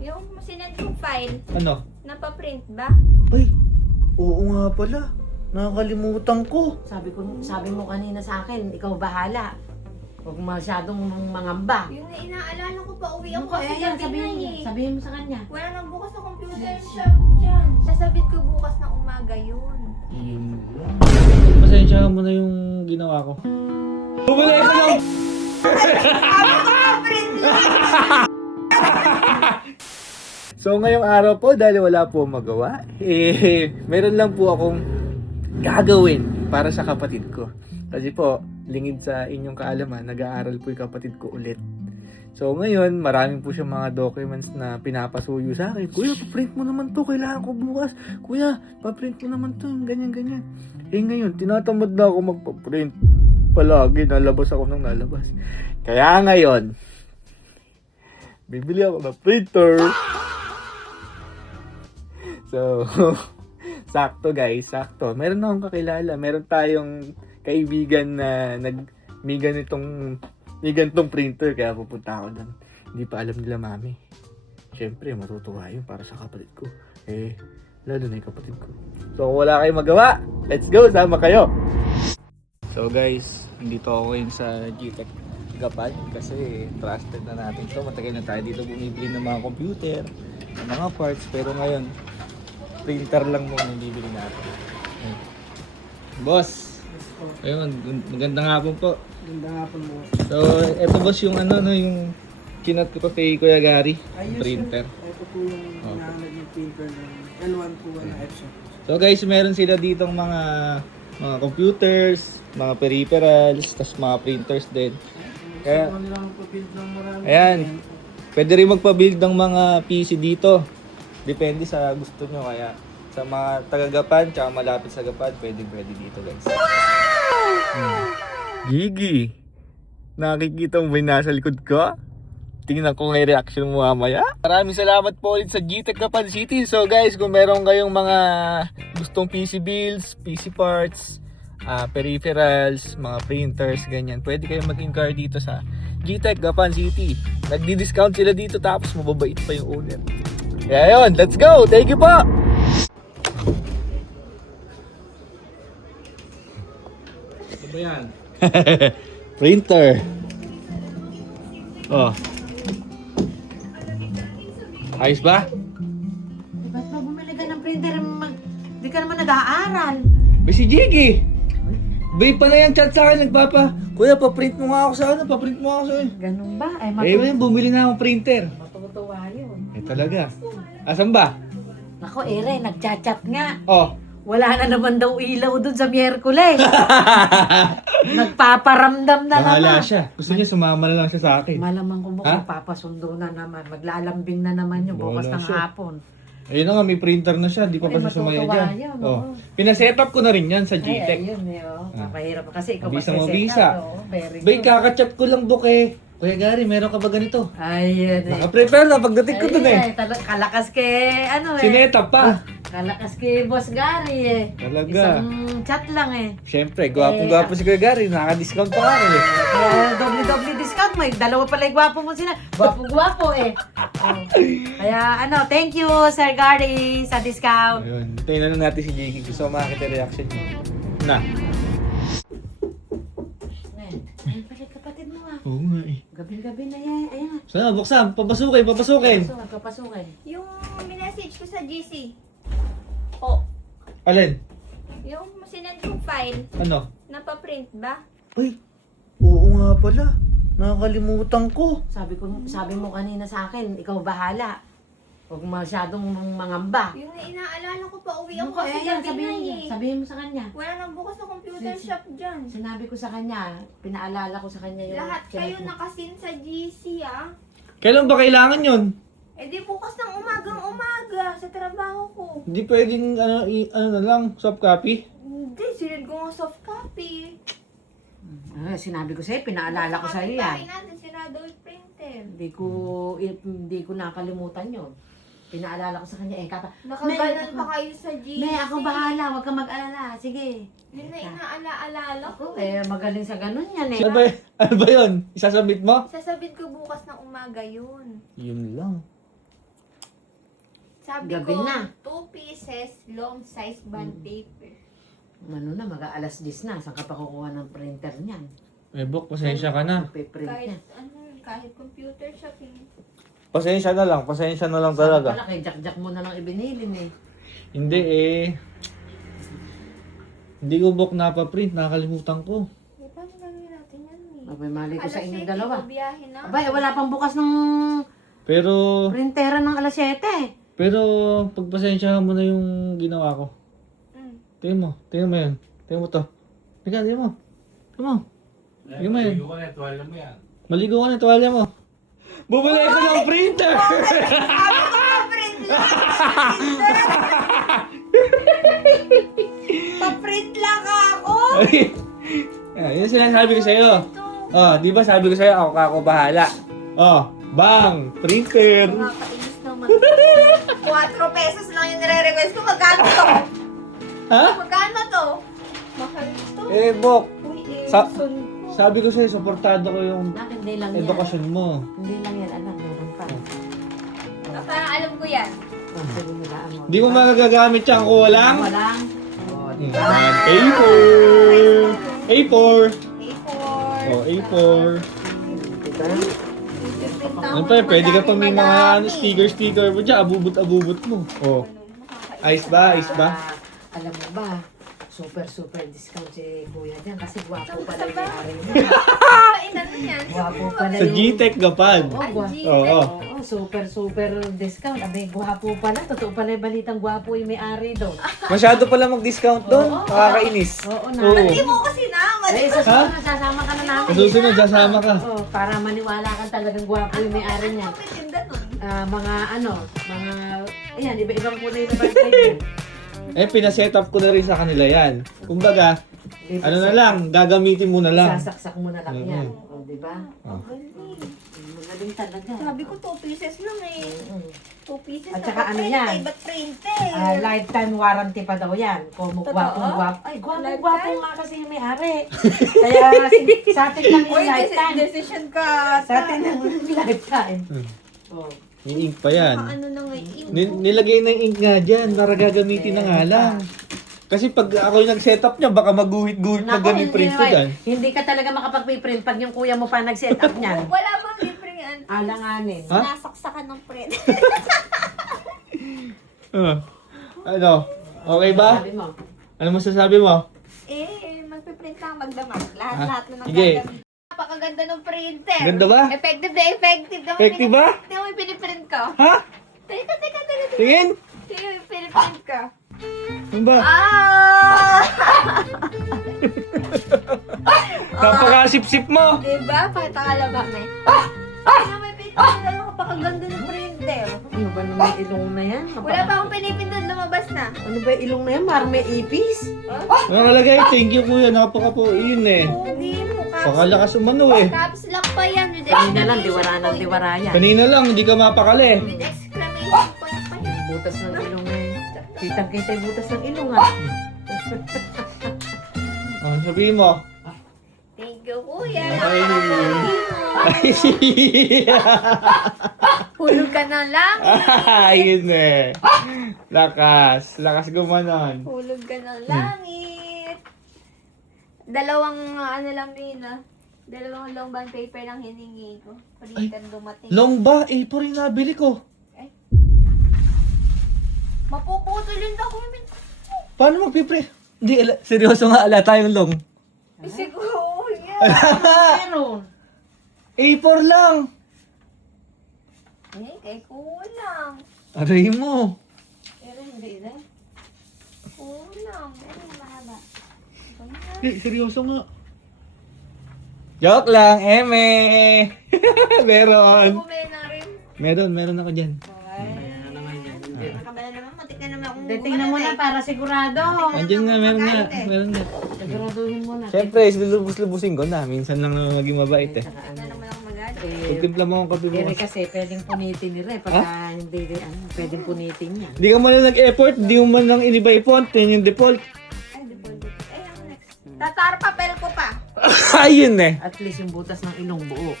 Yung sinend kong file, Ano? napaprint ba? Ay, oo nga pala. Nakakalimutan ko. Sabi mo kanina sa akin, ikaw bahala. Huwag masyadong mangamba. Yung na inaalala ko pa uwi ako Ano ko, kasi ayan, gabi na eh. sabihin mo sa kanya. Wala nang bukas na computer shop dyan. Sasabit ko bukas na umaga yun. Pasensya mo na yung ginawa ko. Bumalik ko lang! So ngayong araw po, dahil wala po magawa, meron lang po akong gagawin para sa kapatid ko. Kasi po, lingid sa inyong kaalaman, nag-aaral po yung kapatid ko ulit. So ngayon, marami po siyang mga documents na pinapasuyo sa akin. Kuya, paprint mo naman to, kailangan ko bukas. Kuya, paprint mo naman to, ganyan-ganyan. Ngayon, tinatamad na ako magpaprint. Palagi, nalabas ako ng nalabas. Kaya ngayon, bibili ako ng printer. So, sakto guys, sakto. Meron akong kakilala, meron tayong kaibigan na may ganitong printer, kaya pupunta ako doon. Hindi pa alam nila mami. Siyempre, matutuwa yun para sa kapatid ko. Lalo na yung kapatid ko. So, kung wala kayong magawa, let's go, sama kayo! So guys, dito ako ngayon sa GTech Gapan kasi trusted na natin ito. Matagal na tayo dito bumibili ng mga computer, ng mga parts, pero ngayon, printer lang muna yung bibili natin. Boss! Ayun, magandang hapon po. Magandang hapon mo. So, eto boss yung yung kinat ko kay Kuya Gary, printer. Ito po yung hinahanap yung printer ng L1 po na Epson. So guys, meron sila ditong mga computers, mga peripherals, tas mga printers din. Kaya, Gusto nilang pa-build ng marami. ayan, pwede rin magpa-build ng mga PC dito. Depende sa gusto nyo. Kaya sa mga taga-Gapan, tsaka malapit sa Gapan, pwede dito guys. Gigi, nakikita mo ba yung nasa likod ko? Tingnan ko nga yung reaction mo mamaya. Maraming salamat po ulit sa GTech Gapan City. So guys, kung meron kayong mga gustong PC builds, PC parts, peripherals, mga printers, ganyan, pwede kayong mag-inquire dito sa GTech Gapan City. Nagdi-discount sila dito tapos mababait pa yung owner. Kaya yun, let's go! Thank you po! Ano ba yan? Printer. Oh. Ayos ba? Ba't pa bumili ka ng printer? Di ka naman nag-aaral. Ba si Jiggy? Bay pa na yan chat sa akin, Kuya, pa-print mo nga ako sa pa-print mo ako sa Ganun ba? bumili na akong printer. Matutuwa yun. Talaga. Asan ba? Nako, Ere, nagchat-chat nga. Oh. Wala na naman daw ilaw dun sa Miyerkules. Nagpaparamdam na Bahala naman. siya. Gusto niya sumama na lang siya sa akin. Malamang kung Ha? papasundo na naman. Maglalambing na naman yung bukas Wala ng siya. hapon. Ayun na nga, may printer na siya. Di pa Ay, pa siya sumaya matutuwa dyan. yan, Oh. oo. Pinaset up ko na rin yan sa Ay, GTech. ayun eh, oh. Napahirap pa kasi ikaw Mabisa, mag-set mabisa. up, oh. Very Bay, good. kakachat ko lang book eh. Kuya Gary, meron ka ba ganito? Ayun eh. Naka-prepare na pagdating ko dun eh. Ay, kalakas kay, ano eh. Sinetap pa. Kalakas kay Boss Gary eh. Talaga. Isang chat lang eh. Siyempre, gwapong-gwapo si Kuya Gary. Naka-discount pa nga eh. Kaya doble-doble discount mo. Dalawa pala yung gwapo mo sila. Gwapo-gwapo eh. Oh. Kaya thank you Sir Gary sa discount. Ayun, tingnan na natin si Jiggy. Gusto ko makakita yung reaction niya. Na. Ayun pala yung kapatid mo ah. Oo nga eh. Gabi-gabi na yan. Ayan. Sana, buksan. Papasukin. So, magpapasukin. Yung minessage ko sa GC. Oh, Alin? yung sinend kong file, Ano? napaprint ba? Ay, oo nga pala. Nakakalimutan ko. Sabi mo kanina sa akin, ikaw bahala. Huwag masyadong mangamba. Yung na inaalala ko pa uwi Ano ako ko, kasi ayan, gabi na eh. sabihin mo sa kanya. Wala nang bukas na computer shop dyan. Sinabi ko sa kanya, pinaalala ko sa kanya yung... Lahat kayo chat mo. nakasin sa GC ah. Kailan ba kailangan yun? Eh di bukas ng umagang-umaga sa trabaho ko. Hindi pwedeng ano na lang, soft copy? Hindi, sinend ko nga soft copy. Sinabi ko sa'yo, pinaalala ko sa'yo yan. Kapit-bahay natin, sinado yung printer. Hindi ko nakalimutan yun. Pinaalala ko sa kanya, Nakaganan pa kayo sa GC. May ako bahala, huwag kang mag-alala. Sige. Yun na inaala-alala ko. Magaling sa ganun yan eh. Ano ba yun? Isasabit mo? Sasabit ko bukas ng umaga yun. Yun lang. Sabi Gabi ko, na. 2 pieces, long size bond paper. Ano na, mag-aalas 10 na. Saan ka pa kukuha ng printer niyan? Eh, Bok, pasensya ka na. Ipiprint niya. Kahit computer shopping. Pasensya na lang talaga. Wala, kay Jack-Jack mo na lang ibinilin eh. Hindi eh. Hindi ko, Bok, napaprint. Nakakalimutan ko. Eh, paano gagawin natin yan eh? Abay, mali ko sa inyong dalawa. Biyahe na. Abay, wala pang bukas ng Pero, printera ng alas 7. pagpasensyahan mo na yung ginawa ko. Tingnan mo yan. Tingnan mo to. Tingnan mo. Tingnan mo yan. Maligo ka na, tuwalya mo yan. Maligo ka na, tuwalya mo. Bumalik ko ng printer! Pa-print lang ako! Yan sinasabi ko sa'yo. Oh, di ba sabi ko sa'yo, ako bahala. Oh, bang! Printer! Nakakainis naman. 4 pesos lang yung nire-request ko. Magkano to? Ha? Magkano to? Mahal to. Eh, Bok, Uy, sa- son ko. sabi ko sa'yo, supportado ko yung Nak, hindi lang yan. edukasyon mo. Hindi lang yan, anak. Meron pa. Parang alam ko yan. Oh, sabi nila mo. Di mo magagamit yan kung walang Walang. Oh, di ba? A4! A4! A4. Oh, A4. Diba? Ano pa, pwede ka pa may mga sticker mo dyan, abubot mo. Oh. Ayos ba? Ah, alam mo ba, super discount si Kuya dyan kasi gwapo pala yung may-ari mo. Inano yan? Gwapo pala Sa Gtech Gapan. Oo, Oo. Oo, super discount. Abay, gwapo pala. Totoo pala yung balitang gwapo yung may-ari doon. Masyado pala mag-discount doon. Oo. Nakakainis. Oo na. Oo. Hindi mo kasi naman. Eh, sa susunod, sasama ka na namin. Sa susunod, sasama ka. Oo, para maniwala kang talagang gwapo yung may-ari niya. Ano ang tinda nun? Ayan, iba-ibang kulay na bantay. Eh, pinaset up ko na rin sa kanila yan. Kumbaga, ano na lang, gagamitin mo na lang. Sasaksak mo na lang yan. O, di ba? Oh. Magaling talaga. Sabi ko 2 pieces lang eh. Mm. 2 pieces At na saka ano pa-print, yan? eh, ba't printed? Lifetime warranty pa daw yan. Kung Totoo? gwapong-gwapo. Ay, gwapong-gwapo Lifetime? nga kasi yung may-ari. Kaya sa atin lang yung Uy, lifetime. decision ka. Sa atin lang yung lifetime. Oh. May ink pa yan. Ano na nga yung Nilagay na yung ink nga dyan para gagamitin na nga lang. Kasi pag ako yung nag-setup niya, baka maguhit-guhit na Naku, ganun print ko dyan. hindi ka talaga makapag-print pag yung kuya mo pa nag-set up niyan. Wala bang libre yan? Alanganin. Ha? Nasaksakan ng print. Ano? Okay ba? Sabi mo. Ano masasabi mo? Magpiprint lang, magdamag. Lahat na ng Sige. gagamitin. Napakaganda ng printer. Ganda ba? Effective na effective. Effective ba? Tingnan mo yung piniprint ko. Ha? Teka. Tingin? Tingnan mo yung piniprint ko. Ano ba? Ah! Napakasip-sip mo! Diba? Patakalabak na eh. Tingnan mo yung piniprint ko. Napakaganda ng printer. Ano ba naman yung ilong na yan? Wala pa akong pinipindot, lumabas na. Ano ba yung ilong na yan? Parang may ipis. Nakalagay, thank you kuya, napaka-po, yun eh. Hindi mo Pakalakas umano eh. Caps lock pa yan. With Kanina lang, exclamation diwara ng point. diwara yan. Kanina lang, hindi ka mapakali. With exclamation point pa yan. Butas ng ilong na yan. Kitang-kita yung butas ng ilong ha. Oh, sabihin mo. Thank you, kuya. Okay. Hulog ka na lang. Ayun eh. Lakas gumanon. Hulog ka ng langit. Dalawang ano lang din ah. Dalawang long bond paper lang hiningi ko. Printer dumating. Long ba? A4 yung nabili ko. Mapuputulin ako. Paano magpiprint? Hindi, seryoso nga, ala tayong long. Siguro yan. Meron. A4 lang. Eh, kay kulang. Aray mo. Pero hindi na. Kulang. Ano mahaba? Seryoso nga. Joke lang, eme. Meron. Bumili na rin. Meron ako dyan. Nakabala naman. Matik na naman akong Tingnan mo na para sigurado. Andiyan nga, meron nga. Siguraduhin mo na. Siyempre, lubos-lubusin ko na. Minsan lang naman maging mabait eh. Saka na ano. naman ako mag-add. Pagtimpla mo akong kape Ere bukas. kasi pwedeng punitin ni Re. Pagka hindi, pwedeng punitin yan. Hindi ka man lang nag-effort, hindi mo man lang iniba yung font, yun yung default. Ay, default. Ay, ako next. Tatar papel ko pa. Ayun eh. At least yung butas ng ilong buo.